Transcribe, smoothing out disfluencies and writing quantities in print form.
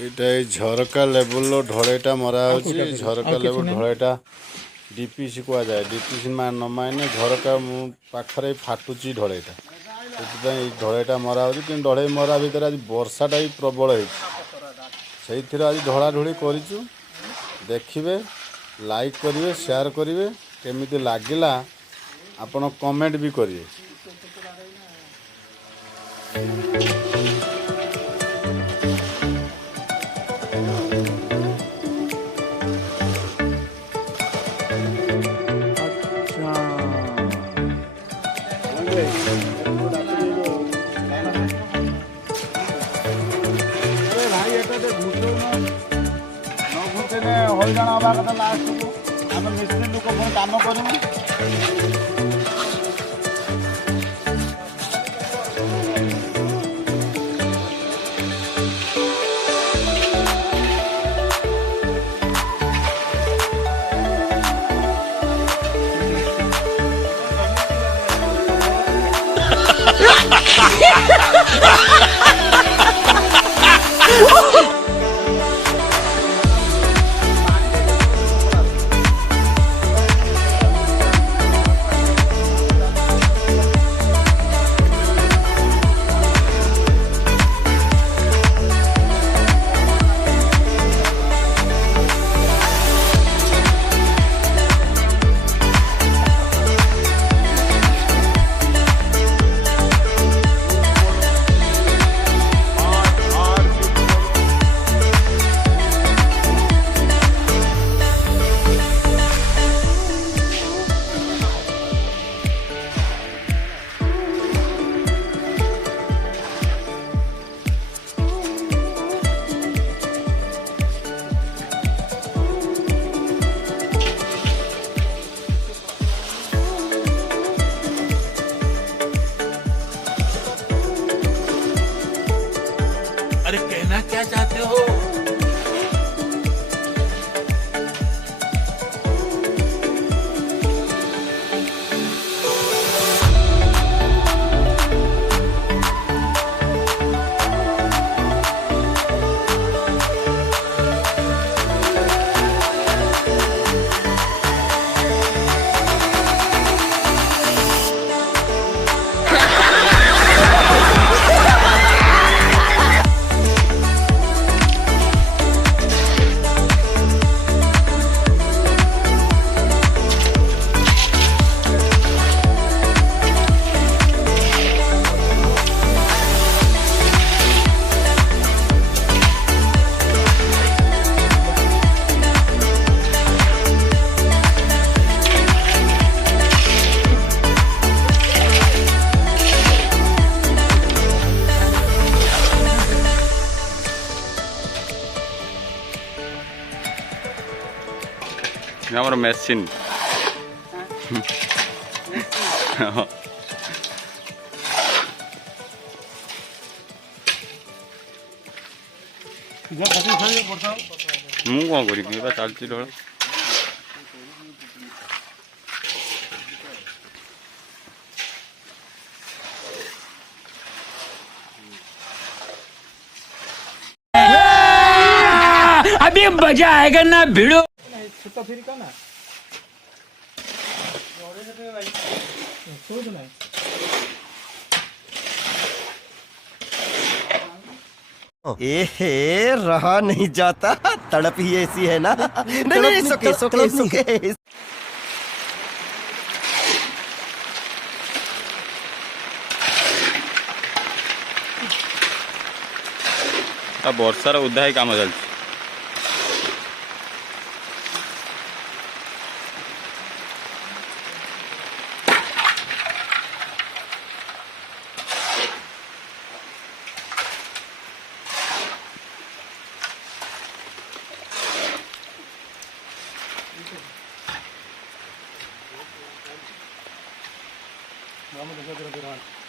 ଏଇଟା ଏଇ ଝରକା ଲେବୁଲର ଢଳେଇଟା ମରା ହେଉଛି। ଝରକା ଲେବୁଲ ଢଳେଇଟା D.P.C କୁହାଯାଏ। D.P.C ନ ମାଇନେ ଝରକା ପାଖରେ ଫାଟୁଛି ଢଳେଇଟା। ସେଥିପାଇଁ ଏଇ ଢଳେଇଟା ମରା ହେଉଛି। କିନ୍ତୁ ଢଳେଇ ମରା ଭିତରେ ଆଜି ବର୍ଷାଟା ବି ପ୍ରବଳ ହେଇଛି। ସେଇଥିରେ ଆଜି ଢଳାଢୁଳି କରିଛୁ। ଦେଖିବେ, ଲାଇକ୍ କରିବେ, ସେୟାର କରିବେ। କେମିତି ଲାଗିଲା ଆପଣ କମେଣ୍ଟ ବି କରିବେ। ହଇରାଣ ହବା କଥା ଲାଷ୍ଟକୁ ଆମେ ମିସ୍ତ୍ରୀ ଲୋକ ପୁଣି କାମ କରିବୁ। अरे कहना क्या चाहते हो? हमारा मेसिन ମୁଁ କଣ କରିବି ଏବେ ଚାଲିଛି ଢଳ। अभी मजा आएगा ना भिड़ो। एहे रहा नहीं जाता, तड़प ही ऐसी है ना। नहीं सुके सुके सुके। ବର୍ଷାର ଉଦା ହେଇ କାମ ଚାଲିଛି। Vamos a hacer